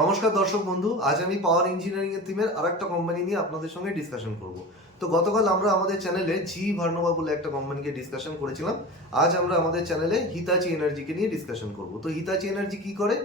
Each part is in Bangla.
নমস্কার দর্শক বন্ধু, আজ আমি পাওয়ার ইঞ্জিনিয়ারিং এর টিমের আরেকটা কোম্পানি নিয়ে আপনাদের সঙ্গে ডিসকাশন করব। তো গতকাল আমরা আমাদের চ্যানেলে জি ভার্নোভা বলে একটা কোম্পানিকে ডিসকাশন করেছিলাম। আজ আমরা আমাদের চ্যানেলে হিতাচি এনার্জিকে নিয়ে ডিসকাশন করব। তো হিতাচি এনার্জি কি করে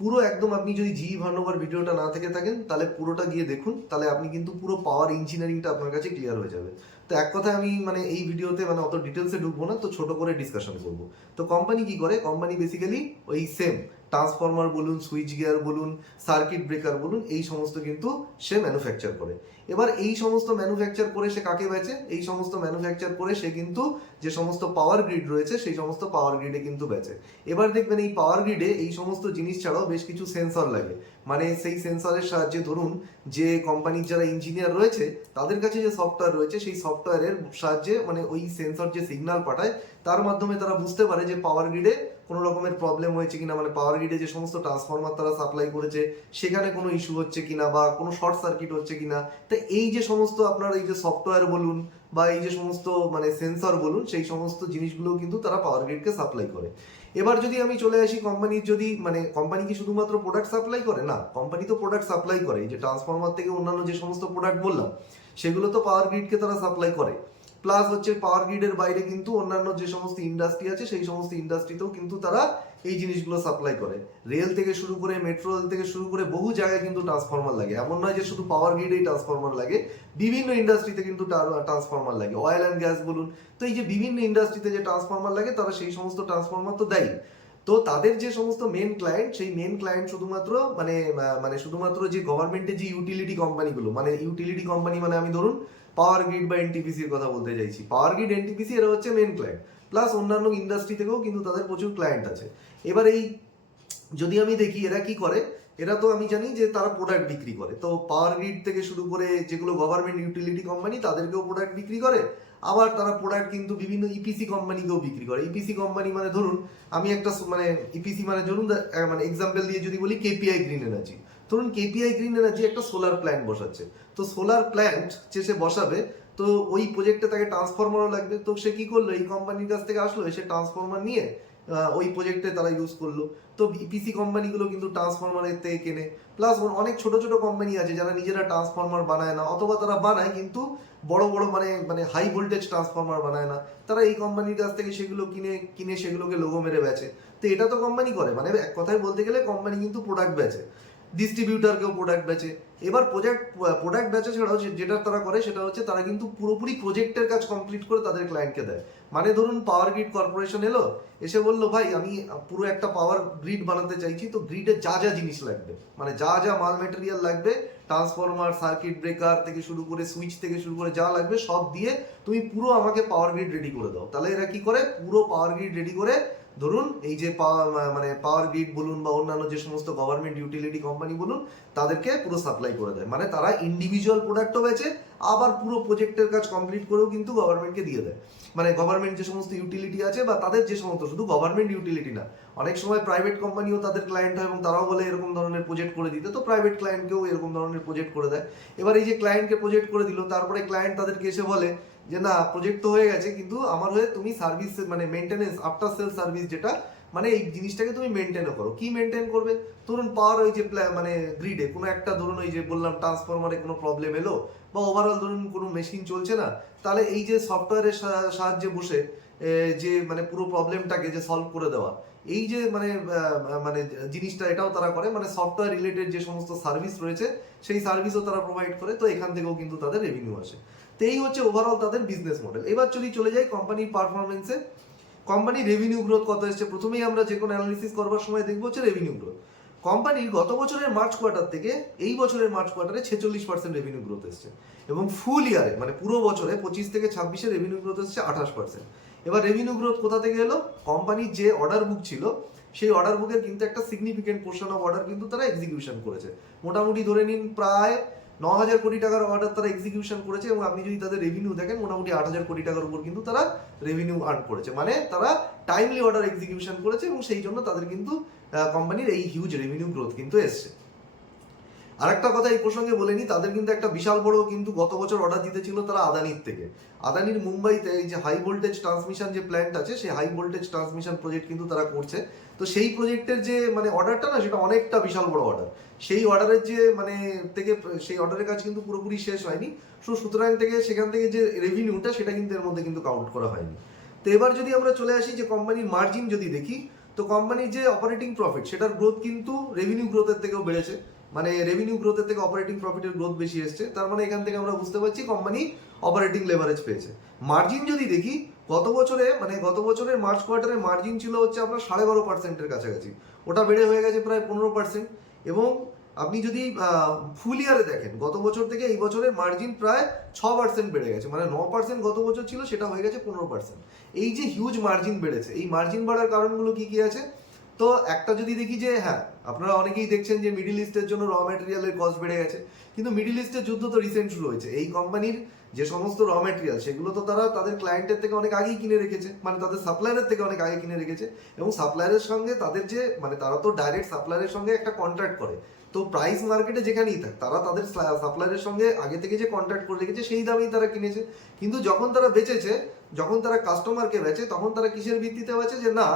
পুরো একদম, আপনি যদি জি ভার্নোভার ভিডিওটা না থেকে থাকেন তাহলে পুরোটা গিয়ে দেখুন, তাহলে আপনি কিন্তু পুরো পাওয়ার ইঞ্জিনিয়ারিংটা আপনার কাছে ক্লিয়ার হয়ে যাবে। তো এক কথায় আমি এই ভিডিওতে অত ডিটেলসে ঢুকবো না, তো ছোট করে ডিসকাশন করব। তো কোম্পানি কি করে, কোম্পানি বেসিক্যালি ওই সেম ট্রান্সফরমার বলুন, সুইচ গিয়ার বলুন, সার্কিট ব্রেকার বলুন, এই সমস্ত কিন্তু সে ম্যানুফ্যাকচার করে। এবার এই সমস্ত ম্যানুফ্যাকচার করে সে কাকে বেচে, এই সমস্ত ম্যানুফ্যাকচার করে সে কিন্তু যে সমস্ত পাওয়ার গ্রিড রয়েছে সেই সমস্ত পাওয়ার গ্রিডে কিন্তু বেচে। এবার দেখবেন এই পাওয়ার গ্রিডে এই সমস্ত জিনিস ছাড়াও বেশ কিছু সেন্সর লাগে। সেই সেন্সরের সাহায্যে ধরুন যে কোম্পানির যারা ইঞ্জিনিয়ার রয়েছে তাদের কাছে যে সফটওয়্যার রয়েছে সেই সফটওয়্যারের সাহায্যে ওই সেন্সর যে সিগন্যাল পাঠায় তার মাধ্যমে তারা বুঝতে পারে যে পাওয়ার গ্রিডে কোনো রকমের প্রবলেম হয়েছে কিনা, পাওয়ার গ্রিডে যে সমস্ত ট্রান্সফরমার তারা সাপ্লাই করেছে সেখানে কোনো ইস্যু হচ্ছে কিনা বা কোনো শর্ট সার্কিট হচ্ছে কিনা। তো এই যে সমস্ত আপনার এই যে সফটওয়্যার বলুন বা এই যে সমস্ত সেন্সর বলুন, সেই সমস্ত জিনিসগুলো কিন্তু তারা পাওয়ার গ্রিডকে সাপ্লাই করে। এবার যদি আমি চলে আসি কোম্পানির, যদি কোম্পানি কি শুধুমাত্র প্রোডাক্ট সাপ্লাই করে? না, কোম্পানি তো প্রোডাক্ট সাপ্লাই করে, এই যে ট্রান্সফরমার থেকে অন্যান্য যে সমস্ত প্রোডাক্ট বললাম সেগুলো তো পাওয়ার গ্রিডকে তারা সাপ্লাই করে। প্লাস পাওয়ার গ্রিডের বাইরে কিন্তু অন্যান্য যে সমস্ত ইন্ডাস্ট্রি আছে সেই সমস্ত ইন্ডাস্ট্রিতেও কিন্তু তারা এই জিনিসগুলো সাপ্লাই করে। রেল থেকে শুরু করে, মেট্রো রেল থেকে শুরু করে বহু জায়গায় কিন্তু ট্রান্সফরমার লাগে। এমন নয় যে শুধু পাওয়ার গ্রিডেই ট্রান্সফরমার লাগে, বিভিন্ন ইন্ডাস্ট্রিতে কিন্তু ট্রান্সফরমার লাগে। অয়েল অ্যান্ড গ্যাস বলুন, তো এই যে বিভিন্ন ইন্ডাস্ট্রিতে যে ট্রান্সফরমার লাগে তারা সেই সমস্ত ট্রান্সফরমার তো দেয়। তো তাদের যে সমস্ত মেন ক্লায়েন্ট, সেই মেন ক্লায়েন্ট শুধুমাত্র শুধুমাত্র যে গভর্নমেন্টের যে ইউটিলিটি কোম্পানিগুলো, ইউটিলিটি কোম্পানি আমি ধরুন পাওয়ার গ্রিড বা এনটিপিসির কথা বলতে চাইছি। পাওয়ার গ্রিড, এনটিপিসি এরা হচ্ছে মেন ক্লায়েন্ট, প্লাস অন্যান্য ইন্ডাস্ট্রি থেকেও কিন্তু তাদের প্রচুর ক্লায়েন্ট আছে। এবার যদি আমি দেখি এরা কি করে, এরা তো আমি জানি যে তারা প্রোডাক্ট বিক্রি করে। তো পাওয়ার গ্রিড থেকে শুরু করে যেগুলো গভর্নমেন্ট ইউটিলিটি কোম্পানি তাদেরকেও প্রোডাক্ট বিক্রি করে। আবার তারা প্রোডাক্ট কিন্তু বিভিন্ন ইপিসি কোম্পানিকেও বিক্রি করে। ইপিসি কোম্পানি ধরুন আমি একটা ইপিসি ধরুন এক্সাম্পল দিয়ে যদি বলি কেপিআই গ্রিন এনার্জি। ধরুন কেপিআই গ্রিন এনার্জি একটা সোলার প্ল্যান্ট বসাচ্ছে। তো সোলার প্ল্যান্ট যে সে বসাবে, তো ওই প্রজেক্টে তাকে ট্রান্সফরমারও লাগবে। তো সে কি করলো, এই কোম্পানির কাছ থেকে আসলো, এসে ট্রান্সফরমার নিয়ে ওই প্রজেক্টে তারা ইউজ করলো। তো ইপিসি কোম্পানিগুলো কিন্তু ট্রান্সফরমারের থেকে কেনে। প্লাস অনেক ছোট ছোট কোম্পানি আছে যারা নিজেরা ট্রান্সফরমার বানায় না, অথবা তারা বানায় কিন্তু বড় বড় হাই ভোল্টেজ ট্রান্সফরমার বানায় না। তারা এই কোম্পানির কাছ থেকে সেগুলো কিনে কিনে সেগুলোকে লোগো মেরে বেচে। তো এটা তো কোম্পানি করে, এক কথায় বলতে গেলে কোম্পানি কিন্তু প্রোডাক্ট বেচে, ডিস্ট্রিবিউটারকেও প্রোডাক্ট বেচে। এবার প্রোডাক্ট বেচে ছাড়াও যেটা তারা করে সেটা হচ্ছে তারা কিন্তু পুরোপুরি প্রজেক্টের কাজ কমপ্লিট করে তাদের ক্লায়েন্টকে দেয়। ধরুন পাওয়ার গ্রিড কর্পোরেশন এলো, এসে বললো ভাই আমি পুরো একটা পাওয়ার গ্রিড বানাতে চাইছি, তো গ্রিডে যা যা জিনিস লাগবে, যা যা মাল মেটেরিয়াল লাগবে, ট্রান্সফরমার, সার্কিট ব্রেকার থেকে শুরু করে, সুইচ থেকে শুরু করে যা লাগবে সব দিয়ে তুমি পুরো আমাকে পাওয়ার গ্রিড রেডি করে দাও। তাহলে এরা কি করে, পুরো পাওয়ার গ্রিড রেডি করে ধরুন এই যে পাওয়ার গ্রিড বলুন বা অন্যান্য যে সমস্ত গভর্নমেন্ট ইউটিলিটি কোম্পানি বলুন তাদেরকে পুরো সাপ্লাই করে দেয়। তারা ইন্ডিভিজুয়াল প্রোডাক্টও বেচে, আবার পুরো প্রজেক্টের কাজ কমপ্লিট করেও কিন্তু গভর্নমেন্টকে দিয়ে দেয়। গভর্নমেন্ট যে সমস্ত ইউটিলিটি আছে বা তাদের যে সমস্ত, শুধু গভর্নমেন্ট ইউটিলিটি না, অনেক সময় প্রাইভেট কোম্পানিও তাদের ক্লায়েন্ট হয় এবং তারাও বলে এরকম ধরনের প্রজেক্ট করে দিতে, তো প্রাইভেট ক্লায়েন্টকেও এরকম ধরনের প্রজেক্ট করে দেয়। এবার এই যে ক্লায়েন্টকে প্রজেক্ট করে দিল, তারপরে ক্লায়েন্ট তাদেরকে এসে বলে যে না, প্রজেক্ট তো হয়ে গেছে, কিন্তু আমার হয়ে তুমি service maintenance, after sale service যেটা, এই জিনিসটাকে তুমি মেনটেনও করো। কি মেনটেন করবে, ধরুন পাওয়ার ওই যে গ্রিডে কোনো একটা, ধরুন ওই যে বললাম ট্রান্সফরমারে কোনো প্রবলেম এলো বা ওভারঅল ধরুন কোনো মেশিন চলছে না, তাহলে এই যে সফটওয়্যারের সাহায্যে বসে যে পুরো প্রবলেমটাকে যে সলভ করে দেওয়া, এই যে জিনিসটা এটাও তারা করে। সফটওয়্যার রিলেটেড যে সমস্ত সার্ভিস রয়েছে সেই সার্ভিসও তারা প্রোভাইড করে। তো এখান থেকেও কিন্তু তাদের রেভিনিউ আসে। তো এই হচ্ছে ওভারঅল তাদের বিজনেস মডেল। এবার যদি চলে যাই কোম্পানির পারফরমেন্সে, কোম্পানির রেভিনিউ গ্রোথ কত এসছে, প্রথমেই আমরা যে কোনো অ্যানালিসিস করবার সময় দেখবো হচ্ছে রেভিনিউ গ্রোথ। কোম্পানির গত বছরের মার্চ কোয়ার্টার থেকে এই বছরের মার্চ কোয়ার্টারে 46% রেভিনিউ গ্রোথ এসছে, এবং ফুল ইয়ারে পুরো বছরে 25 থেকে 26-এ রেভিনিউ গ্রোথ এসছে 28%। এবার রেভিনিউ গ্রোথ কোথা থেকে এলো, কোম্পানির যে অর্ডার বুক ছিল সেই অর্ডার বুকের কিন্তু একটা সিগনিফিকেন্ট পোর্শন অফ অর্ডার কিন্তু তারা এক্সিকিউশন করেছে। মোটামুটি ধরে নিন প্রায় 9,000 কোটি টাকার অর্ডার তারা এক্সিকিউশন করেছে, এবং আপনি যদি তাদের রেভিনিউ দেখেন মোটামুটি 8,000 কোটি টাকার উপর কিন্তু তারা রেভিনিউ আর্ন করেছে। তারা টাইমলি অর্ডার এক্সিকিউশন করেছে, এবং সেই জন্য তাদের কিন্তু কোম্পানির এই হিউজ রেভিনিউ গ্রোথ কিন্তু এসছে। আরেকটা কথা এই প্রসঙ্গে বলে নি, তাদের কিন্তু একটা বিশাল বড় কিন্তু গত বছর অর্ডার দিতেছিল তারা আদানির থেকে। আদানির মুম্বাইতে এই যে হাই ভোল্টেজ ট্রান্সমিশন যে প্ল্যান্ট আছে, সেই হাই ভোল্টেজ ট্রান্সমিশন প্রজেক্ট কিন্তু তারা করছে। তো সেই প্রজেক্টের যে মানে অর্ডারটা না, সেটা অনেকটা বিশাল বড় অর্ডার। সেই অর্ডারের যে মানে থেকে সেই অর্ডারের কাজ কিন্তু পুরোপুরি শেষ হয়নি। সুতরাং থেকে সেখান থেকে যে রেভিনিউটা সেটা কিন্তু এর মধ্যে কিন্তু কাউন্ট করা হয়নি। তো এবার যদি আমরা চলে আসি যে কোম্পানির মার্জিন যদি দেখি, তো কোম্পানির যে অপারেটিং প্রফিট সেটার গ্রোথ কিন্তু রেভিনিউ গ্রোথের থেকেও বেড়েছে। মানে রেভিনিউ গ্রোথের থেকে অপারেটিং প্রফিটের গ্রোথ বেশি এসছে। তার মানে এখান থেকে আমরা বুঝতে পারছি কোম্পানি অপারেটিং লেভারেজ পেয়েছে। মার্জিন যদি দেখি, গত বছরের মার্চ কোয়ার্টারের মার্জিন ছিল হচ্ছে আপনার 12.5%-এর কাছাকাছি, ওটা বেড়ে হয়ে গেছে প্রায় 15%। এবং আপনি যদি ফুল ইয়ারে দেখেন, গত বছর থেকে এই বছরের মার্জিন প্রায় 6% বেড়ে গেছে। মানে 9% গত বছর ছিল, সেটা হয়ে গেছে 15%। এই যে হিউজ মার্জিন বেড়েছে, এই মার্জিন বাড়ার কারণগুলো কি কি আছে? তো একটা যদি দেখি যে হ্যাঁ, আপনারা অনেকেই দেখছেন যে মিডিল ইস্টের জন্য র ম্যাটেরিয়ালের কস্ট বেড়ে গেছে। কিন্তু মিডিল ইস্টের যুদ্ধ তো রিসেন্ট শুরু হয়েছে। এই কোম্পানির যে সমস্ত র ম্যাটেরিয়াল, সেগুলো তো তারা তাদের ক্লায়েন্টের থেকে অনেক আগেই কিনে রেখেছে, মানে তাদের সাপ্লায়ারের থেকে অনেক আগে কিনে রেখেছে। এবং সাপ্লায়ারের সঙ্গে তাদের যে মানে তারা তো ডাইরেক্ট সাপ্লায়ারের সঙ্গে একটা কন্ট্রাক্ট করে। তো প্রাইস মার্কেটে যেখানেই থাক, তারা তাদের সাপ্লায়ারের সঙ্গে আগে থেকে যে কন্ট্রাক্ট করে রেখেছে সেই দামেই তারা কিনেছে। কিন্তু যখন তারা বেচেছে, যখন তারা কাস্টমারকে বেচে, তখন তারা কিসের ভিত্তিতে বেচে? যে না,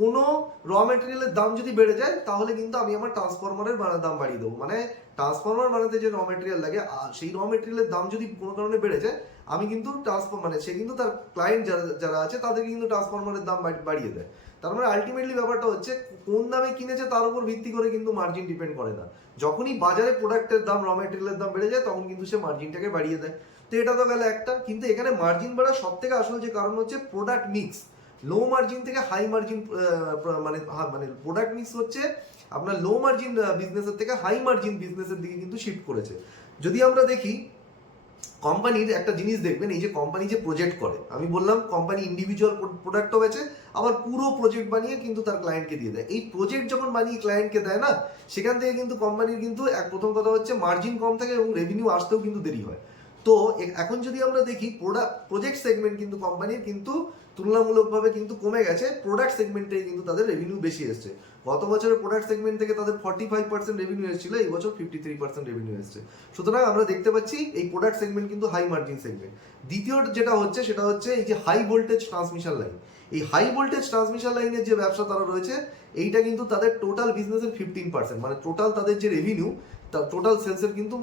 কোনো র মেটেরিয়ালের দাম যদি বেড়ে যায়, তাহলে কিন্তু আমি আমার ট্রান্সফরমারের দাম বাড়িয়ে দেবো। মানে ট্রান্সফরমার বানাতে যে র মেটেরিয়াল লাগে, সেই র মেটেরিয়ালের দাম যদি কোনো কারণে বেড়ে যায়, আমি কিন্তু মানে সে কিন্তু তার ক্লায়েন্ট যারা যারা আছে তাদেরকে কিন্তু ট্রান্সফরমারের দাম বাড়িয়ে দেয়। তার মানে আলটিমেটলি ব্যাপারটা হচ্ছে কোন দামে কিনেছে তার উপর ভিত্তি করে কিন্তু মার্জিন ডিপেন্ড করে না। যখনই বাজারে প্রোডাক্টের দাম, র মেটেরিয়ালের দাম বেড়ে যায়, তখন কিন্তু সে মার্জিনটাকে বাড়িয়ে দেয়। তো এটা তো গেল একটা। কিন্তু এখানে মার্জিন বাড়ার সব থেকে আসল যে কারণ হচ্ছে প্রোডাক্ট মিক্স। লো মার্জিন থেকে হাই মার্জিন, মানে প্রোডাক্ট মিক্স হচ্ছে আপনার লো মার্জিন বিজনেসের থেকে হাই মার্জিন বিজনেসের দিকে কিন্তু শিফট করেছে। যদি আমরা দেখি কোম্পানির একটা জিনিস দেখবেন, এই যে কোম্পানি যে প্রজেক্ট করে, আমি বললাম কোম্পানি ইন্ডিভিজুয়াল প্রোডাক্টও বেচে, আবার পুরো প্রজেক্ট বানিয়ে কিন্তু তার ক্লায়েন্টকে দিয়ে দেয়। এই প্রজেক্ট যখন বানিয়ে ক্লায়েন্টকে দেয় না, সেখান থেকে কিন্তু কোম্পানির কিন্তু প্রথম কথা হচ্ছে মার্জিন কম থাকে এবং রেভিনিউ আসতেও কিন্তু দেরি হয়। তো এখন যদি আমরা দেখি প্রজেক্ট সেগমেন্ট কিন্তু কোম্পানির কিন্তু তুলনামূলকভাবে কিন্তু কমে গেছে, প্রোডাক্ট সেগমেন্টে কিন্তু তাদের রেভিনিউ বেশি এসছে। গত বছরের প্রোডাক্ট সেগমেন্ট থেকে তাদের 45% রেভিনিউ এসেছিল, এই বছর 53% রেভিনিউ এসছে। সুতরাং আমরা দেখতে পাচ্ছি এই প্রোডাক্ট সেগমেন্ট কিন্তু হাই মার্জিন সেগমেন্ট। দ্বিতীয় যেটা হচ্ছে সেটা হচ্ছে এই যে হাই ভোল্টেজ ট্রান্সমিশন লাইন। এই হাই ভোল্টেজ ট্রান্সমিশন লাইনের যে ব্যবসা তারা রয়েছে, এইটা কিন্তু তাদের টোটাল বিজনেসের 15%, মানে টোটাল তাদের যে রেভিনিউ, তার টোটাল সেলসের কিন্তু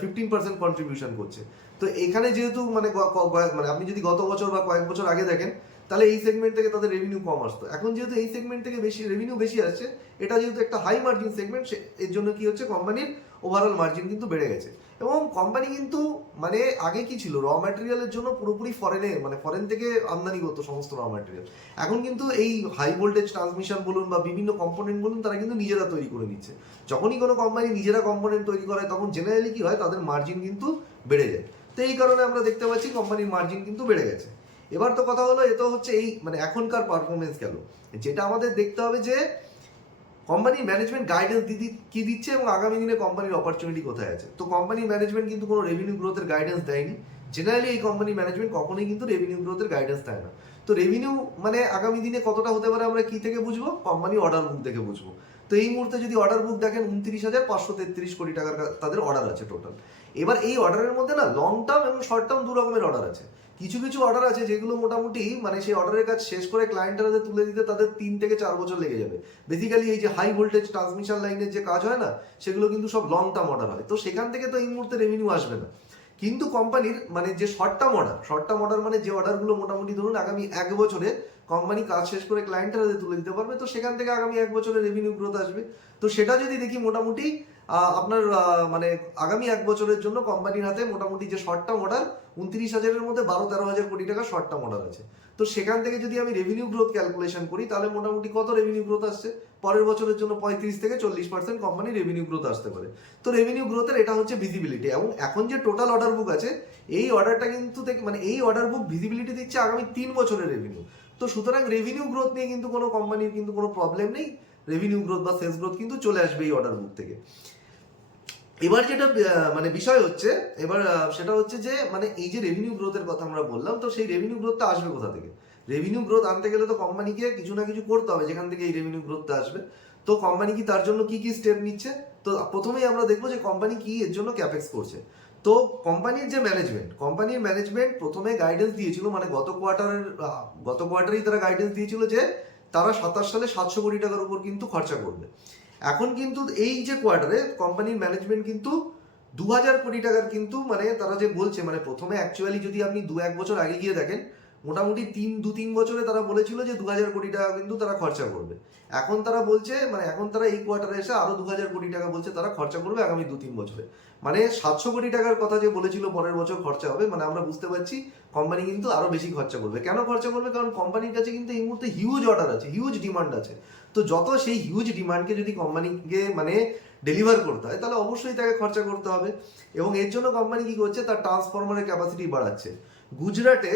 15% কন্ট্রিবিউশন করছে। তো এখানে যেহেতু মানে মানে আপনি যদি গত বছর বা কয়েক বছর আগে দেখেন, তাহলে এই সেগমেন্ট থেকে তাদের রেভিনিউ কম আসতো। এখন যেহেতু এই সেগমেন্ট থেকে বেশি রেভিনিউ বেশি আসছে, এটা যেহেতু একটা হাই মার্জিন সেগমেন্ট, এর জন্য কি হচ্ছে, কোম্পানির ওভারঅল মার্জিন কিন্তু বেড়ে গেছে। এবং কোম্পানি কিন্তু মানে আগে কি ছিল, র ম্যাটেরিয়ালের জন্য পুরোপুরি ফরেন থেকে আমদানি করতো সমস্ত র ম্যাটেরিয়াল। এখন কিন্তু এই হাই ভোল্টেজ ট্রান্সমিশন বলুন বা বিভিন্ন কম্পোনেন্ট বলুন, তারা কিন্তু নিজেরা তৈরি করে নিচ্ছে। যখনই কোনো কোম্পানি নিজেরা কম্পোনেন্ট তৈরি করে, তখন জেনারেলি কি হয়, তাদের মার্জিন কিন্তু বেড়ে যায়। তো এই কারণে আমরা দেখতে পাচ্ছি কোম্পানির মার্জিন কিন্তু বেড়ে গেছে। এবার তো কথা হলো, এ তো হচ্ছে এই মানে এখনকার পারফরমেন্স গেল। যেটা আমাদের দেখতে হবে যে কোম্পানির ম্যানেজমেন্ট গাইডেন্স কি দিচ্ছে এবং আগামী দিনে কোম্পানির অপরচুনিটি কোথায় আছে। তো কোম্পানির ম্যানেজমেন্ট কিন্তু কোনো রেভিনিউ গ্রোথের গাইডেন্স দেয়নি। জেনারেলি এই কোম্পানি ম্যানেজমেন্ট কখনোই কিন্তু রেভিনিউ গ্রোথের গাইডেন্স দেয় না। তো রেভিনিউ মানে আগামী দিনে কতটা হতে পারে আমরা কি থেকে বুঝবো? কোম্পানি অর্ডার বুক দেখে বুঝবো। তো এই মুহূর্তে যদি অর্ডার বুক দেখেন, 29,533 কোটি টাকার তাদের অর্ডার আছে টোটাল। এবার এই অর্ডারের মধ্যে না লং টার্ম এবং শর্ট টার্ম দু রকমের অর্ডার আছে। কিছু কিছু অর্ডার আছে যেগুলো মোটামুটি মানে সেই অর্ডারের কাজ শেষ করে ক্লায়েন্টের হাতে তুলে দিতে তাদের 3 থেকে 4 বছর লেগে যাবে। বেসিক্যালি এই যে হাই ভোল্টেজ ট্রান্সমিশন লাইনের যে কাজ হয় না, সেগুলো কিন্তু সব লং টার্ম অর্ডার হয়। তো সেখান থেকে তো এই মুহূর্তে রেভিনিউ আসবে না। কিন্তু কোম্পানির মানে যে শর্ট টার্ম অর্ডার মানে যে অর্ডারগুলো মোটামুটি ধরুন আগামী 1 বছরে কোম্পানি কাজ শেষ করে ক্লায়েন্টের হাতে তুলে দিতে পারবে, তো সেখান থেকে আগামী 1 বছরে রেভিনিউ গ্রোথ আসবে। তো সেটা যদি দেখি মোটামুটি আপনার মানে আগামী 1 বছরের জন্য কোম্পানির হাতে মোটামুটি যে শর্ট টার্ম অর্ডার 29,000-এর মধ্যে 12-13,000 কোটি টাকা শর্ট টার্ম অর্ডার আছে। তো সেখান থেকে যদি আমি রেভিনিউ গ্রোথ ক্যালকুলেশন করি, তাহলে মোটামুটি কত রেভিনিউ গ্রোথ আসছে পরের বছরের জন্য? 35 থেকে 40% কোম্পানি রেভিনিউ গ্রোথ আসতে পারে। তো রেভিনিউ গ্রোথের এটা হচ্ছে ভিজিবিলিটি। এবং এখন যে টোটাল অর্ডার বুক আছে, এই অর্ডারটা কিন্তু মানে এই অর্ডার বুক ভিজিবিলিটি দিচ্ছে আগামী 3 বছরের রেভিনিউ। তো সুতরাং রেভিনিউ গ্রোথ নিয়ে কিন্তু কোনো কোম্পানির কিন্তু কোনো প্রবলেম নেই। রেভিনিউ গ্রোথ বা সেলস গ্রোথ কিন্তু চলে আসবে এই অর্ডার বুক থেকে। এবার যেটা মানে বিষয় হচ্ছে, এবার সেটা হচ্ছে যে মানে এই যে রেভিনিউ গ্রোথের কথা আমরা বললাম, তো সেই রেভিনিউ গ্রোথটা আসবে কোথা থেকে? রেভিনিউ গ্রোথ আনতে গেলে তো কোম্পানিকে কিছু না কিছু করতে হবে যেখান থেকে এই রেভিনিউ গ্রোথটা আসবে। তো কোম্পানি কি তার জন্য কি কি স্টেপ নিচ্ছে? তো প্রথমেই আমরা দেখবো যে কোম্পানি কি এর জন্য ক্যাপেক্স করছে। তো কোম্পানির যে ম্যানেজমেন্ট প্রথমে গাইডেন্স দিয়েছিল, মানে গত কোয়ার্টারেই তারা গাইডেন্স দিয়েছিল যে তারা 27 সালে 700 কোটি টাকার উপর কিন্তু খরচা করবে। এখন কিন্তু এই যে কোয়ার্টারে কোম্পানির ম্যানেজমেন্ট কিন্তু 2000 কোটি টাকার কিন্তু, মানে তারা যে বলছে, মানে প্রথমে অ্যাকচুয়ালি যদি আপনি 2-1 বছর আগে গিয়ে দেখেন, মোটামুটি 2-3 বছরে তারা বলেছিল যে 2000 কোটি টাকা কিন্তু তারা খরচা করবে। এখন তারা বলছে, মানে এখন তারা এই কোয়ার্টারে এসে আরো 2000 কোটি টাকা বলছে তারা খরচা করবে আগামী 2-3 বছরে। মানে 700 কোটি টাকার কথা যে বলেছিল পরের বছর খরচা হবে, মানে আমরা বুঝতে পারছি কোম্পানি কিন্তু আরো বেশি খরচা করবে। কেন খরচা করবে? কারণ কোম্পানির কাছে কিন্তু এই মুহূর্তে হিউজ অর্ডার আছে, হিউজ ডিমান্ড আছে। তো যত সেই হিউজ ডিমান্ডকে যদি কোম্পানিকে মানে ডেলিভার করতে হয়, তাহলে অবশ্যই তাকে খরচা করতে হবে। এবং এর জন্য কোম্পানি কি করছে, তার ট্রান্সফরমারের ক্যাপাসিটি বাড়াচ্ছে। গুজরাটে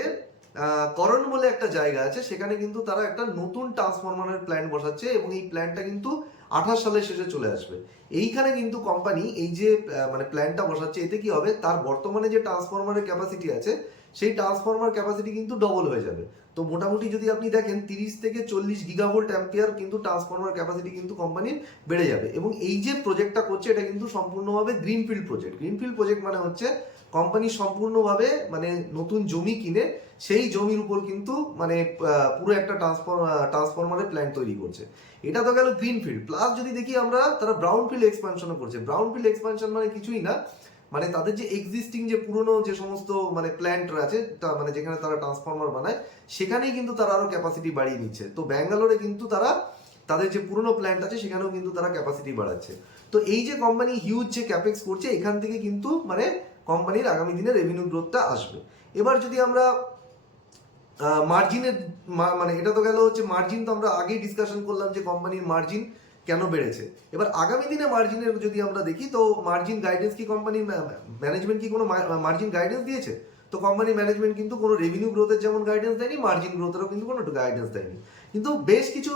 করণ বলে একটা জায়গা আছে, সেখানে কিন্তু তারা একটা নতুন ট্রান্সফরমারের প্ল্যান্ট বসাচ্ছে এবং এই প্ল্যান্টটা কিন্তু 28 সালের শেষে চলে আসবে। এইখানে কিন্তু কোম্পানি এই যে মানে প্ল্যান্টটা বসাচ্ছে, এতে কি হবে, তার বর্তমানে যে ট্রান্সফরমারের ক্যাপাসিটি আছে সেই ট্রান্সফরমার ক্যাপাসিটি কিন্তু ডবল হয়ে যাবে। তো মোটামুটি যদি আপনি দেখেন 30 থেকে 40 গিগাভোল্ট অ্যাম্পিয়ার কিন্তু ট্রান্সফরমার ক্যাপাসিটি কিন্তু কোম্পানির বেড়ে যাবে। এবং এই যে প্রজেক্টটা করছে এটা কিন্তু সম্পূর্ণভাবে গ্রিনফিল্ড প্রজেক্ট মানে হচ্ছে কোম্পানি সম্পূর্ণভাবে মানে নতুন জমি কিনে সেই জমির উপর কিন্তু মানে পুরো একটা ট্রান্সফরমারের প্ল্যান্ট তৈরি করছে। এটা তো গেল গ্রিনফিল্ড। প্লাস যদি দেখি আমরা, তারা ব্রাউনফিল্ড এক্সপানশনও করছে। ব্রাউনফিল্ড এক্সপানশন মানে কিছুই না, মানে তাদের যে এক্সিস্টিং যে পুরনো যে সমস্ত মানে প্ল্যান্ট আছে, মানে যেখানে তারা ট্রান্সফরমার বানায়, সেখানেই কিন্তু তারা আরো ক্যাপাসিটি বাড়িয়ে নিচ্ছে। তো ব্যাঙ্গালোরে কিন্তু তারা তাদের যে পুরনো প্ল্যান্ট আছে সেখানেও কিন্তু তারা ক্যাপাসিটি বাড়াচ্ছে। তো এই যে কোম্পানি হিউজ যে ক্যাপেক্স করছে, এখান থেকে কিন্তু মানে কোম্পানির আগামী দিনে রেভিনিউ গ্রোথটা আসবে। এবার যদি আমরা মার্জিনের, মানে এটা তো গেল হচ্ছে মার্জিন, তো আমরা আগেই ডিসকাশন করলাম যে কোম্পানির মার্জিন কেন বেড়েছে। এবার আগামী দিনে মার্জিনের যদি আমরা দেখি, তো মার্জিন গাইডেন্স কি কোম্পানির ম্যানেজমেন্ট কি কোনো মার্জিন গাইডেন্স দিয়েছে? তো কোম্পানি ম্যানেজমেন্ট কিন্তু কোনো রেভিনিউ গ্রোথের যেমন গাইডেন্স দেয়নি, মার্জিন গ্রোথেরও কিন্তু কোনো গাইডেন্স দেয়নি। কিন্তু বেশ কিছু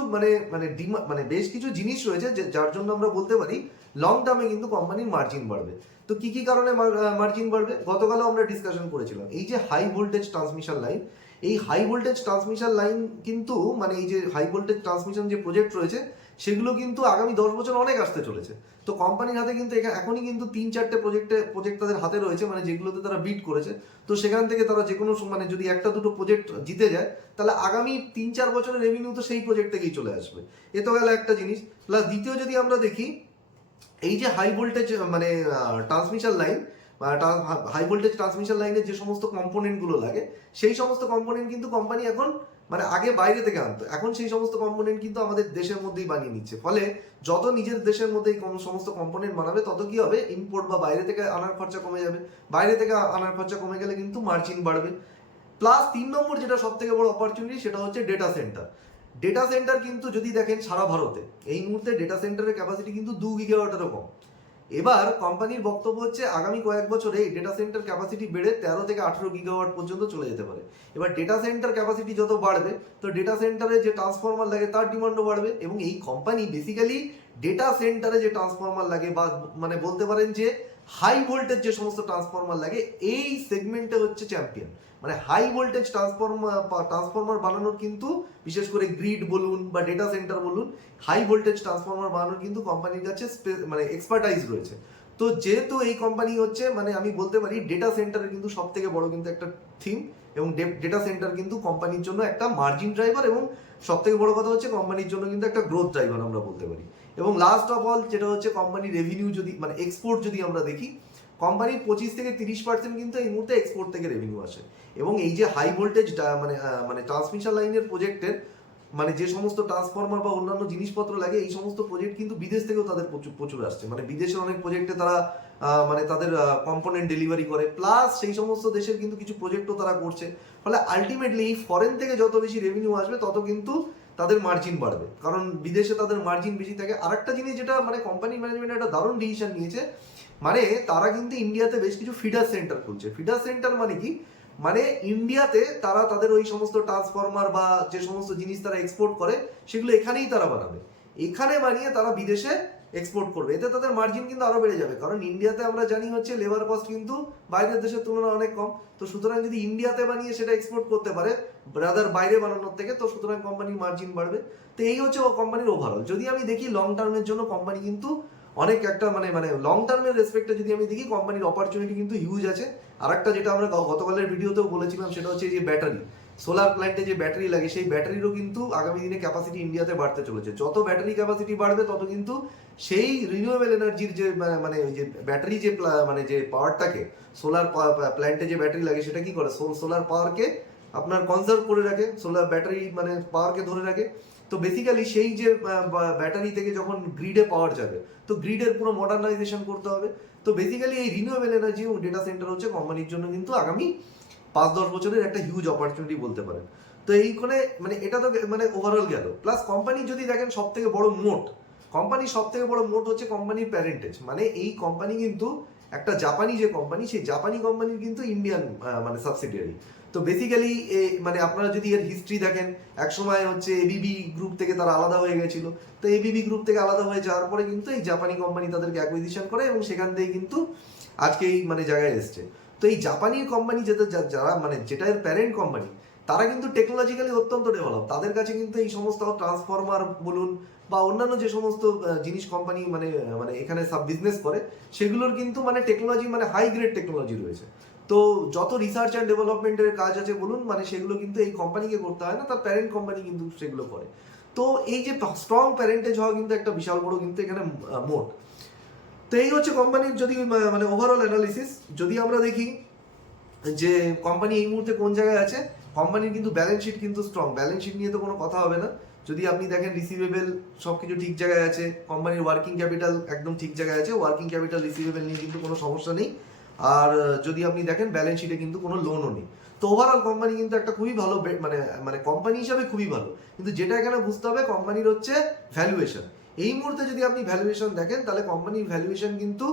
মানে বেশ কিছু জিনিস রয়েছে যার জন্য আমরা বলতে পারি লং টার্মে কিন্তু কোম্পানির মার্জিন বাড়বে। তো কি কি কারণে মার্জিন বাড়বে? গতকালও আমরা ডিসকাশন করেছিলাম, এই যে হাই ভোল্টেজ ট্রান্সমিশন লাইন, এই হাই ভোল্টেজ ট্রান্সমিশন লাইন কিন্তু, মানে এই যে হাই ভোল্টেজ ট্রান্সমিশন যে প্রজেক্ট রয়েছে সেগুলো কিন্তু আগামী 10 বছর অনেক আসতে চলেছে। তো কোম্পানির হাতে কিন্তু এখনই কিন্তু 3-4টে প্রজেক্ট তাদের হাতে রয়েছে, মানে যেগুলোতে তারা বিড করেছে। তো সেখান থেকে তারা যে কোনো মানে যদি একটা দুটো প্রজেক্ট জিতে যায়, তাহলে আগামী 3-4 বছরের রেভিনিউ তো সেই প্রজেক্ট থেকেই চলে আসবে। এ তো গেল একটা জিনিস। প্লাস দ্বিতীয় যদি আমরা দেখি, এই যে হাই ভোল্টেজ মানে transmission line, high voltage transmission লাইনের যে সমস্ত কম্পোনেন্টগুলো লাগে, সেই সমস্ত কম্পোনেন্ট কিন্তু কোম্পানি এখন, মানে আগে বাইরে থেকে আনতো, এখন সেই সমস্ত কম্পোনেন্ট কিন্তু আমাদের দেশের মধ্যেই বানিয়ে নিচ্ছে। ফলে যত নিজের দেশের মধ্যেই সমস্ত কম্পোনেন্ট বানাবে, তত কি হবে, ইম্পোর্ট বা বাইরে থেকে আনার খরচা কমে যাবে। বাইরে থেকে আনার খরচা কমে গেলে কিন্তু মার্জিন বাড়বে। প্লাস 3 নম্বর যেটা সব থেকে বড় অপরচুনিটি, সেটা হচ্ছে ডেটা সেন্টার কিন্তু যদি দেখেন সারা ভারতে এই মুহূর্তে ডেটা সেন্টারের ক্যাপাসিটি কিন্তু 2 গিগাওয়াটেরও কম। এবার কোম্পানির বক্তব্য হচ্ছে আগামী কয়েক বছরে এই ডেটা সেন্টার ক্যাপাসিটি বেড়ে 13 থেকে 18 গিগাওয়াট পর্যন্ত চলে যেতে পারে। এবার ডেটা সেন্টার ক্যাপাসিটি যত বাড়বে, তো ডেটা সেন্টারে যে ট্রান্সফরমার লাগে তার ডিমান্ডও বাড়বে। এবং এই কোম্পানি বেসিক্যালি ডেটা সেন্টারে যে ট্রান্সফরমার লাগে, বা মানে বলতে পারেন যে হাই ভোল্টেজ যে সমস্ত ট্রান্সফরমার লাগে, এই সেগমেন্টে হচ্ছে চ্যাম্পিয়ন। মানে হাই ভোল্টেজ ট্রান্সফরমার বানানোর কিন্তু, বিশেষ করে গ্রিড বলুন বা ডেটা সেন্টার বলুন, হাই ভোল্টেজ ট্রান্সফরমার বানানোর কিন্তু কোম্পানির কাছে মানে এক্সপার্টাইজ রয়েছে। তো যেহেতু এই কোম্পানি হচ্ছে, মানে আমি বলতে পারি ডেটা সেন্টারের কিন্তু সব থেকে বড় কিন্তু একটা থিম, এবং ডেটা সেন্টার কিন্তু কোম্পানির জন্য একটা মার্জিন ড্রাইভার, এবং সব থেকে বড় কথা হচ্ছে কোম্পানির জন্য কিন্তু একটা গ্রোথ ড্রাইভার আমরা বলতে পারি। এবং লাস্ট অফ অল যেটা হচ্ছে কোম্পানির রেভিনিউ, যদি মানে এক্সপোর্ট যদি আমরা দেখি, কোম্পানির 25 থেকে 30% কিন্তু এই মুহূর্তে এক্সপোর্ট থেকে রেভিনিউ আসে। এবং এই যে হাই ভোল্টেজ মানে ট্রান্সমিশন লাইনের প্রজেক্টের, মানে যে সমস্ত ট্রান্সফরমার বা অন্যান্য জিনিসপত্র লাগে, এই সমস্ত প্রজেক্ট কিন্তু বিদেশ থেকেও তাদের প্রচুর আসছে। মানে বিদেশের অনেক প্রজেক্টে তারা মানে তাদের কম্পোনেন্ট ডেলিভারি করে, প্লাস সেই সমস্ত দেশের কিন্তু কিছু প্রজেক্টও তারা করছে। ফলে আলটিমেটলি এই ফরেন থেকে যত বেশি রেভিনিউ আসবে, তত কিন্তু তাদের মার্জিন বাড়বে, কারণ বিদেশে তাদের মার্জিন বেশি থাকে। আর একটা জিনিস যেটা মানে কোম্পানি ম্যানেজমেন্ট একটা দারুণ ডিসিশন নিয়েছে, মানে তারা কিন্তু ইন্ডিয়াতে বেশ কিছু ফিডার সেন্টার খুলছে। ফিডার সেন্টার মানে কি, মানে ইন্ডিয়াতে তারা তাদের ওই সমস্ত ট্রান্সফরমার বা যে সমস্ত জিনিস তারা এক্সপোর্ট করে, সেগুলো এখানেই তারা বানাবে, এখানে বানিয়ে তারা বিদেশে এক্সপোর্ট করবে। এতে তাদের মার্জিন কিন্তু আরো বেড়ে যাবে, কারণ ইন্ডিয়াতে আমরা জানি হচ্ছে লেবার কস্ট কিন্তু বাইরের দেশের তুলনায় অনেক কম। তো সুতরাং যদি ইন্ডিয়াতে বানিয়ে সেটা এক্সপোর্ট করতে পারে রাদার বাইরে বানানোর থেকে, তো সুতরাং কোম্পানির মার্জিন বাড়বে। তো এই হচ্ছে কোম্পানির ওভারঅল। যদি আমি দেখি লং টার্মের জন্য কোম্পানি কিন্তু অনেক একটা মানে মানে লং টার্মের রেসপেক্টে যদি আমি দেখি কোম্পানির অপরচুনিটি কিন্তু হিউজ আছে। আর একটা যেটা আমরা গতকালের ভিডিওতেও বলেছিলাম সেটা হচ্ছে যে ব্যাটারি, সোলার প্ল্যান্টে যে ব্যাটারি লাগে সেই ব্যাটারিরও কিন্তু আগামী দিনে ক্যাপাসিটি ইন্ডিয়াতে বাড়তে চলেছে। যত ব্যাটারি ক্যাপাসিটি বাড়বে তত কিন্তু সেই রিনিউয়েবল এনার্জির যে মানে ওই যে ব্যাটারি যে মানে যে পাওয়ারটাকে, সোলার প্ল্যান্টে যে ব্যাটারি লাগে সেটা কি করে, সোলার পাওয়ারকে আপনার কনজার্ভ করে রাখে, সোলার ব্যাটারি মানে পাওয়ারকে ধরে রাখে। তো বেসিক্যালি সেই যে ব্যাটারি থেকে যখন গ্রিডে পাওয়ার যাবে, তো গ্রিডের পুরো মডার্নাইজেশন করতে হবে। তো বেসিক্যালি এই রিনিউয়েবল এনার্জি এবং ডেটা সেন্টার হচ্ছে কোম্পানির জন্য কিন্তু আগামী 5-10 বছরের একটা হিউজ অপরচুনিটি বলতে পারেন। তো এইখানে মানে এটা তো মানে ওভারঅল গেল। প্লাস কোম্পানি যদি দেখেন সব থেকে বড় মোট, কোম্পানির সব থেকে বড় মোট হচ্ছে কোম্পানির প্যারেন্টেজ। মানে এই কোম্পানি কিন্তু একটা জাপানি যে কোম্পানি, সেই জাপানি কোম্পানির কিন্তু ইন্ডিয়ান মানে সাবসিডিয়ারি। তো বেসিক্যালি মানে আপনারা যদি এর হিস্ট্রি দেখেন, এক সময় হচ্ছে এবিবি গ্রুপ থেকে তারা আলাদা হয়ে গেছিল। তো এবিবি গ্রুপ থেকে আলাদা হয়ে যাওয়ার পরে কিন্তু এই জাপানি কোম্পানি তাদেরকে অ্যাকুইজিশন করে এবং সেখান থেকে কিন্তু আজকে এই মানে জায়গায় এসছে। তো এই জাপানি কোম্পানি যারা মানে যেটা এর প্যারেন্ট কোম্পানি, তারা কিন্তু টেকনোলজিক্যালি অত্যন্ত ডেভেলপ। তাদের কাছে কিন্তু এই সমস্ত ট্রান্সফরমার বলুন বা অন্যান্য যে সমস্ত জিনিস কোম্পানি মানে মানে এখানে সাব বিজনেস করে, সেগুলোর কিন্তু মানে টেকনোলজি মানে হাই গ্রেড টেকনোলজি রয়েছে। তো যত রিসার্চ অ্যান্ড ডেভেলপমেন্টের কাজ আছে বলুন, মানে সেগুলো কিন্তু এই কোম্পানিকে করতে হয় না, তার প্যারেন্ট কোম্পানি কিন্তু সেগুলো করে। তো এই যে স্ট্রং প্যারেন্টেজ হওয়া কিন্তু একটা বিশাল বড় কিন্তু এখানে মোট। তো এই হচ্ছে কোম্পানির যদি মানে ওভারঅল অ্যানালিসিস। যদি আমরা দেখি যে কোম্পানি এই মুহূর্তে কোন জায়গায় আছে, কোম্পানির কিন্তু ব্যালেন্স শিট কিন্তু স্ট্রং, ব্যালেন্স শিট নিয়ে তো কোনো কথা হবে না। যদি আপনি দেখেন রিসিভেবল সব কিছু ঠিক জায়গায় আছে, কোম্পানির ওয়ার্কিং ক্যাপিটাল একদম ঠিক জায়গায় আছে, ওয়ার্কিং ক্যাপিটাল রিসিভেবল নিয়ে কিন্তু কোনো সমস্যা নেই। আর যদি আপনি দেখেন ব্যালেন্স শিটে কিন্তু কোনো লোনও নেই। তো ওভারঅল কোম্পানি কিন্তু একটা খুবই ভালো মানে মানে কোম্পানি হিসাবে খুবই ভালো। কিন্তু যেটা এখানে বুঝতে হবে কোম্পানির হচ্ছে ভ্যালুয়েশন। এই মুহূর্তে যদি আপনি ভ্যালুয়েশন দেখেন তাহলে কোম্পানির ভ্যালুয়েশন কিন্তু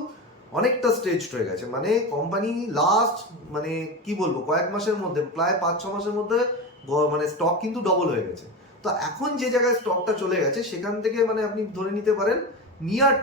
অনেকটা স্ট্রেচড হয়ে গেছে। মানে কোম্পানি লাস্ট মানে কি বলবো কয়েক মাসের মধ্যে, প্রায় 5-6 মাসের মধ্যে মানে স্টক কিন্তু ডবল হয়ে গেছে। তো এখন যে জায়গায় স্টকটা চলে গেছে সেখান থেকে মানে আপনি ধরে নিতে পারেন নিয়ার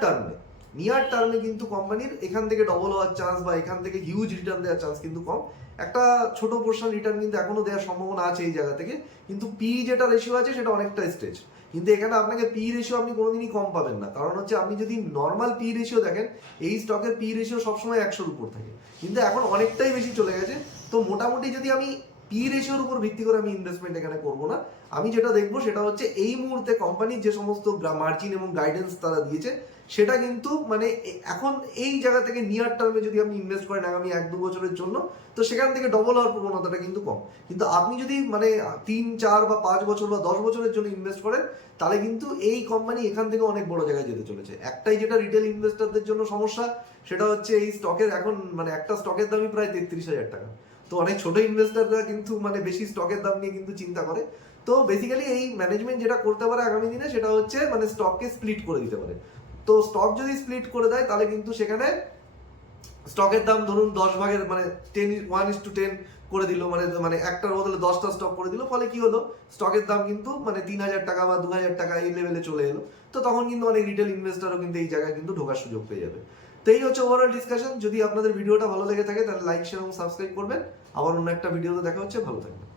টার্মে কিন্তু কোম্পানির এখান থেকে ডবল হওয়ার চান্স বা এখান থেকে হিউজ রিটার্ন দেওয়ার চান্স কিন্তু কম। একটা ছোট পোর্শন রিটার্ন কিন্তু এখনো দেওয়ার সম্ভাবনা আছে এই জায়গা থেকে, কিন্তু পি যেটা রেশিও আছে সেটা অনেকটা স্ট্রেচ। কিন্তু এখানে আপনাকে পি রেশিও আপনি কোনোদিনই কম পাবেন না, কারণ হচ্ছে আপনি যদি নর্মাল পি রেশিও দেখেন, এই স্টকের পি রেশিও সবসময় 100-র উপর থাকে, কিন্তু এখন অনেকটাই বেশি চলে গেছে। তো মোটামুটি যদি আমি পি রেশিওর উপর ভিত্তি করে আমি ইনভেস্টমেন্ট এখানে করবো না। আমি যেটা দেখবো সেটা হচ্ছে এই মুহূর্তে কোম্পানির যে সমস্ত মার্জিন এবং গাইডেন্স তারা দিয়েছে সেটা কিন্তু মানে এখন এই জায়গা থেকে নিয়ার টার্মে যদি আপনি ইনভেস্ট করেন আগামী 1-2 বছরের জন্য, তো সেখান থেকে ডবল হওয়ার প্রবণতাটা কিন্তু কম। কিন্তু আপনি যদি মানে 3-4 বা 5 বছর বা 10 বছরের জন্য ইনভেস্ট করেন, তাহলে কিন্তু এই কোম্পানি এখান থেকে অনেক বড় জায়গায় যেতে চলেছে। একটাই যেটা রিটেল ইনভেস্টরদের জন্য সমস্যা, সেটা হচ্ছে এই স্টকের এখন মানে একটা স্টকের দামই প্রায় 33,000 টাকা। তো অনেক ছোট ইনভেস্টররা কিন্তু মানে বেশি স্টকের দাম নিয়ে কিন্তু চিন্তা করে। তো বেসিক্যালি এই ম্যানেজমেন্ট যেটা করতে পারে আগামী দিনে সেটা হচ্ছে মানে স্টককে স্প্লিট করে দিতে পারে। তো স্টক যদি স্প্লিট করে দেয় তাহলে কিন্তু সেখানে স্টকের দাম ধরুন 10 ভাগের মানে 1:10 করে দিল, মানে মানে একটার বদলে 10টা স্টক করে দিল, ফলে কি হলো স্টকের দাম কিন্তু মানে 3,000 টাকা বা 2,000 টাকা এই লেভেলে চলে এলো। তো তখন কিন্তু অনেক রিটেল ইনভেস্টরও কিন্তু এই জায়গায় কিন্তু ঢোকার সুযোগ পেয়ে যাবে। তো এই হচ্ছে ওভারঅল ডিসকাশন। যদি আপনাদের ভিডিওটা ভালো লেগে থাকে তাহলে লাইক শেয়ার এবং সাবস্ক্রাইব করবেন। আবার অন্য একটা ভিডিওতে দেখা হচ্ছে, ভালো থাকবেন।